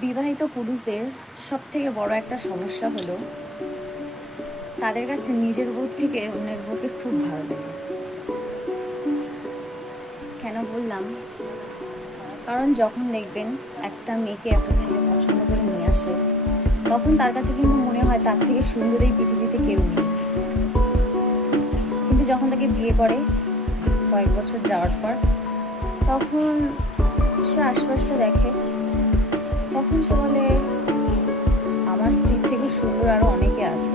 বিবাহিত পুরুষদের সবথেকে বড় একটা সমস্যা হলো তাদের কাছে নিজের বউ থেকে অন্যের বউকে খুব ভালো লাগে। কেন বললাম? কারণ যখন দেখবেন একটা মেয়েকে একটা ছেলে পছন্দ করে নিয়ে আসে, তখন তার কাছে কিন্তু মনে হয় তার থেকে সুন্দর এই পৃথিবীতে কেউ নেই। কিন্তু যখন তাকে বিয়ে করে কয়েক বছর যাওয়ার পর, তখন সে আশপাশটা দেখে, তখন সে বলে আমার স্ত্রীর থেকে সুন্দর আরো অনেকে আছে।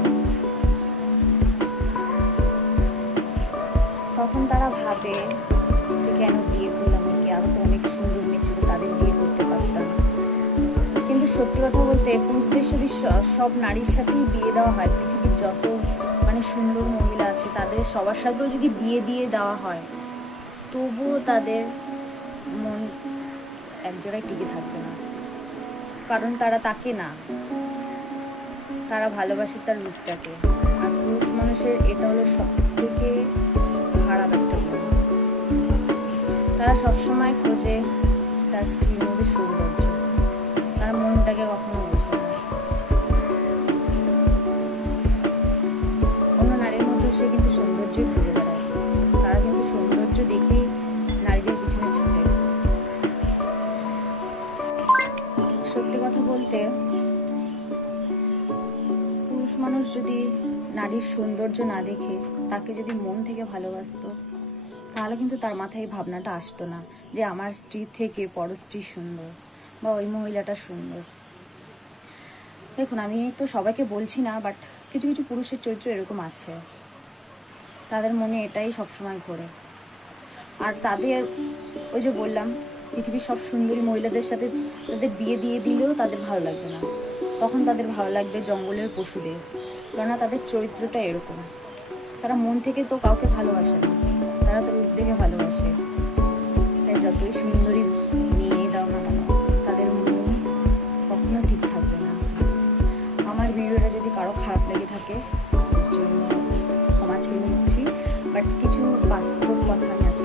তখন তারা ভাবে যে কেন বিয়ে করলাম, একে আরো তো অনেক সুন্দর মেয়ে ছিল, তাদের বিয়ে করতে পারতাম। কিন্তু সত্যি কথা বলতে, পুরুষদের যদি সব নারীর সাথেই বিয়ে দেওয়া হয়, পৃথিবীর যত সুন্দর মহিলা আছে তাদের সবার সাথেও যদি বিয়ে দিয়ে দেওয়া হয়, তবুও তাদের মন এক জায়গায় টিকে থাকবে না। কারণ তারা তাকে না, তারা ভালোবাসে তার রূপটাকে। আর পুরুষ মানুষের এটা হলো সব থেকে খারাপ একটা গুণ। তারা সবসময় খোঁজে তার স্ত্রীর মধ্যে সৌন্দর্য, তার মনটাকে কখনো বোঝে না। অন্য নারীর মধ্যেও সে কিন্তু সৌন্দর্যই খুঁজে বেড়ায়। তারা কিন্তু সৌন্দর্য দেখেই নারীদের পিছনে ছুটে। সত্যি কথা বলতে, পুরুষ মানুষ যদি নারীর সৌন্দর্য না দেখে তাকে যদি মন থেকে ভালোবাসতো, তাহলে কিন্তু তার মাথায় এই ভাবনাটা আসতো না যে আমার স্ত্রী থেকে পরস্ত্রী সুন্দর বা ওই মহিলাটা সুন্দর। দেখুন, আমি তো সবাইকে বলছি না, বাট কিছু কিছু পুরুষের চরিত্র এরকম আছে, তাদের মনে এটাই সবসময় ঘোরে। আর তাদের ওই যে বললাম, পৃথিবীর সব সুন্দরী মহিলাদের সাথে তাদের বিয়ে দিয়ে দিলেও তাদের ভালো লাগবে না। তখন তাদের ভালো লাগবে জঙ্গলের পশুদের, কেননা তাদের চরিত্রটা এরকম। তারা মন থেকে তো কাউকে ভালোবাসে না, তারা তো রূপ দেখে ভালোবাসে। তাই যতই সুন্দরী মেয়ে দাও না কেন, তাদের মন কখনো ঠিক থাকবে না। আমার ভিডিওটা যদি কারো খারাপ লেগে থাকে, এর জন্য ক্ষমা চেয়ে নিচ্ছি, বাট কিছু বাস্তব কথা আমি